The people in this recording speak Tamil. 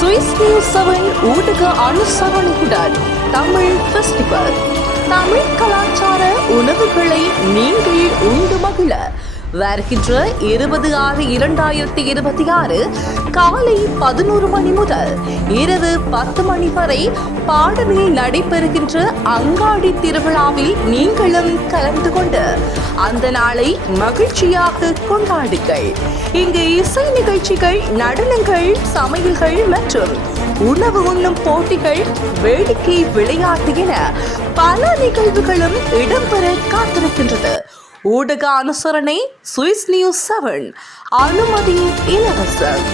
சுவிஸ் நியூஸ் 7 ஊடக அனுசரணையுடன் தமிழ் ஃபெஸ்டிவல். தமிழ் கலாச்சார உணவுகளை நீங்கள் உண்டு மகிழ வருகின்ற 20/6/2026 காலை 11 மணி முதல் இரவு 10 மணி வரை பாடலில் நடைபெறுகின்ற அங்காடி திருவிழாவில் நீங்களும் கலந்து கொண்டு அந்த நாளை மகிழ்ச்சியாக கொண்டாடுங்கள். இங்கு இசை நிகழ்ச்சிகள், நடனங்கள், சமையல்கள் மற்றும் உணவு உண்ணும் போட்டிகள், வேடிக்கை விளையாட்டு என பல நிகழ்வுகளும் இடம்பெற காத்திருக்கின்றது. ஊடக அனுசரணை சுவிஸ் நியூஸ் 7. அனுமதி இலவசம்.